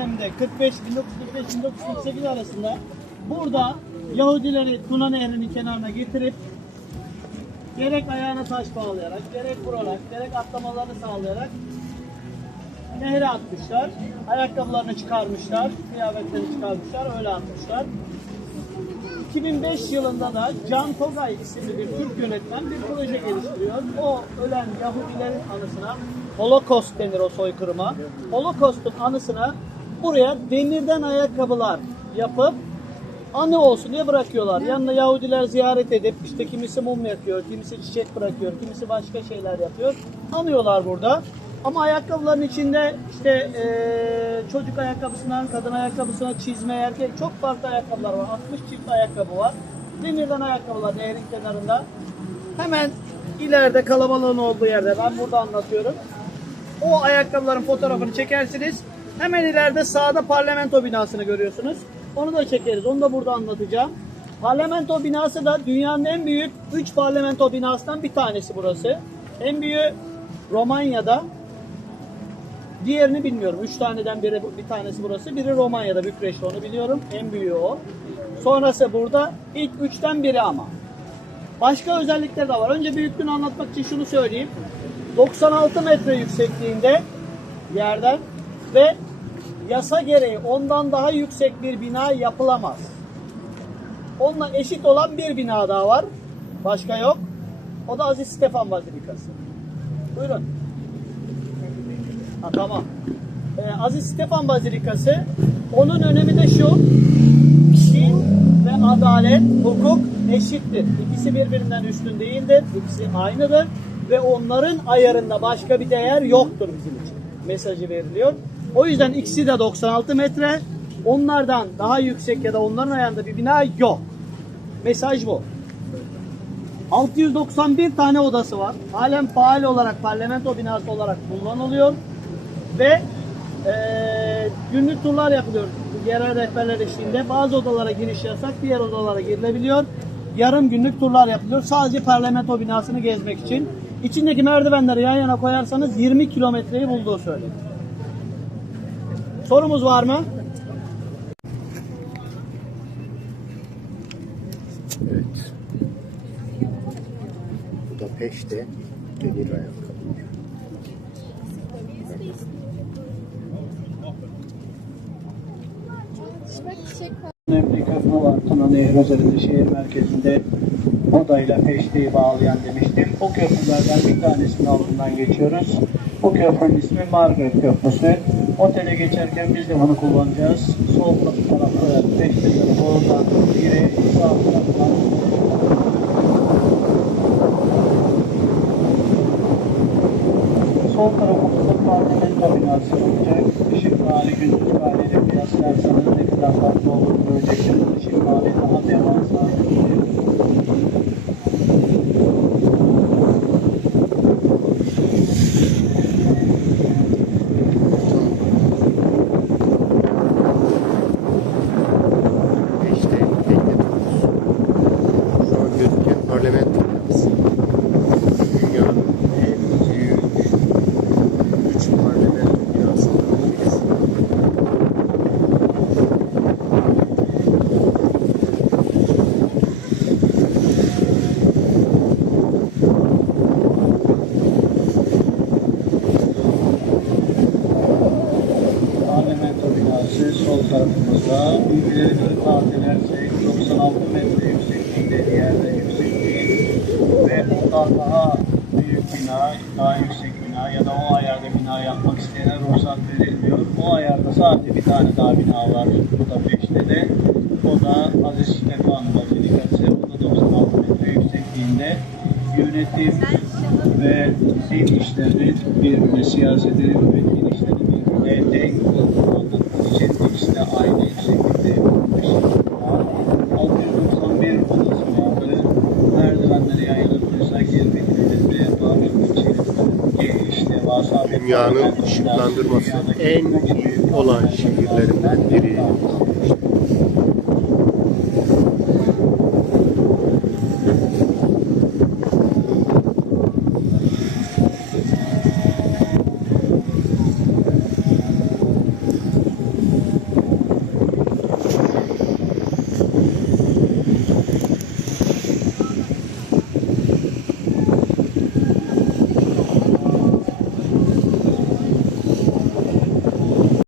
dönemde 45 1945 1948 arasında burada Yahudileri Tuna Nehri'nin kenarına getirip gerek ayağına taş bağlayarak, gerek vurarak, gerek atlamalarını sağlayarak nehre atmışlar. Ayakkabılarını çıkarmışlar, kıyafetlerini çıkarmışlar, öyle atmışlar. 2005 yılında da Can Togay isimli bir Türk yönetmen bir proje geliştiriyor. O ölen Yahudilerin anısına Holocaust denir o soykırıma. Holocaust'un anısına buraya demirden ayakkabılar yapıp anı olsun diye bırakıyorlar. Yanına Yahudiler ziyaret edip işte kimisi mum yakıyor, kimisi çiçek bırakıyor, kimisi başka şeyler yapıyor. Anıyorlar burada. Ama ayakkabıların içinde işte eee, çocuk ayakkabısından kadın ayakkabısına çizme, erkek çok farklı ayakkabılar var. 60 çift ayakkabı var. Demirden ayakkabılar nehrin kenarında. Hemen ileride kalabalığın olduğu yerde ben burada anlatıyorum. O ayakkabıların fotoğrafını çekersiniz. Hemen ileride sağda parlamento binasını görüyorsunuz. Onu da çekeriz. Onu da burada anlatacağım. Parlamento binası da dünyanın en büyük 3 parlamento binasından bir tanesi burası. En büyüğü Romanya'da. Diğerini bilmiyorum. Üç taneden biri bir tanesi burası. Biri Romanya'da Bükreş'te onu biliyorum. En büyüğü o. Sonrası burada. İlk üçten biri ama. Başka özellikleri de var. Önce büyüklüğünü anlatmak için şunu söyleyeyim. 96 metre yüksekliğinde yerden ve yasa gereği ondan daha yüksek bir bina yapılamaz. Onunla eşit olan bir bina daha var. Başka yok. O da Aziz Stefan Bazilikası. Buyurun. Ha, tamam. Ee, Aziz Stefan Bazilikası onun önemi de şu. Din ve adalet, hukuk eşittir. İkisi birbirinden üstün değildir. İkisi aynıdır. Ve onların ayarında başka bir değer yoktur bizim için. Mesajı veriliyor. O yüzden ikisi de 96 metre. Onlardan daha yüksek ya da onların ayarında bir bina yok. Mesaj bu. 691 tane odası var. Halen faal olarak parlamento binası olarak kullanılıyor. Ve eee, günlük turlar yapılıyor yerel rehberler eşliğinde. Bazı odalara giriş yasak, diğer odalara girilebiliyor. Yarım günlük turlar yapılıyor. Sadece parlamento binasını gezmek için. İçindeki merdivenleri yan yana koyarsanız 20 kilometreyi bulduğu söyleniyor. Sorumuz var mı? Evet. Bu da peşte demir ayakkabı. Önemli köprü var Tuna Nehri üzerinde şehir merkezinde odayla peşteyi bağlayan demiştim. O köprülerden bir tanesinin altından geçiyoruz. Bu köprünün ismi Margaret Köprüsü. Otele geçerken biz de bunu kullanacağız. Sol tarafı peşte tarafı oradan biri sağ taraftan Sol tarafımızda parlamento binası olacak. Işık hali gündüz haliyle kıyaslarsanız ne kadar farklı olduğunu göreceksiniz. Işık hali daha devasa. Peşte tekne turumuz. Şu an parlamento binası. Dünyanın en büyük üç parlamento binasından birisi. Parlamento binası sol tarafımızda. Bilgilere göre tahmin edersek 96 metre yüksekliğinde bir yerde yüksekliği ondan daha büyük bina, daha yüksek bina ya da o ayarda bina yapmak isteyene ruhsat verilmiyor. O ayarda sadece bir tane daha bina var. Bu da peşte de. O da Aziz Stefan Bazilikası. O da 96 metre yüksekliğinde yönetim ve din işleri birbirine siyaseti ve din işleri birbirine denk olduğunu anlatmak için ikisi de aynı yükseklikte yapılmış. 691 odası vardı. Merdivenleri yan yana koysak 20 kilometre yapar. İçerisinde geniş devasa bir Dünyanın ışıklandırması en büyük olan şehirlerinden biri.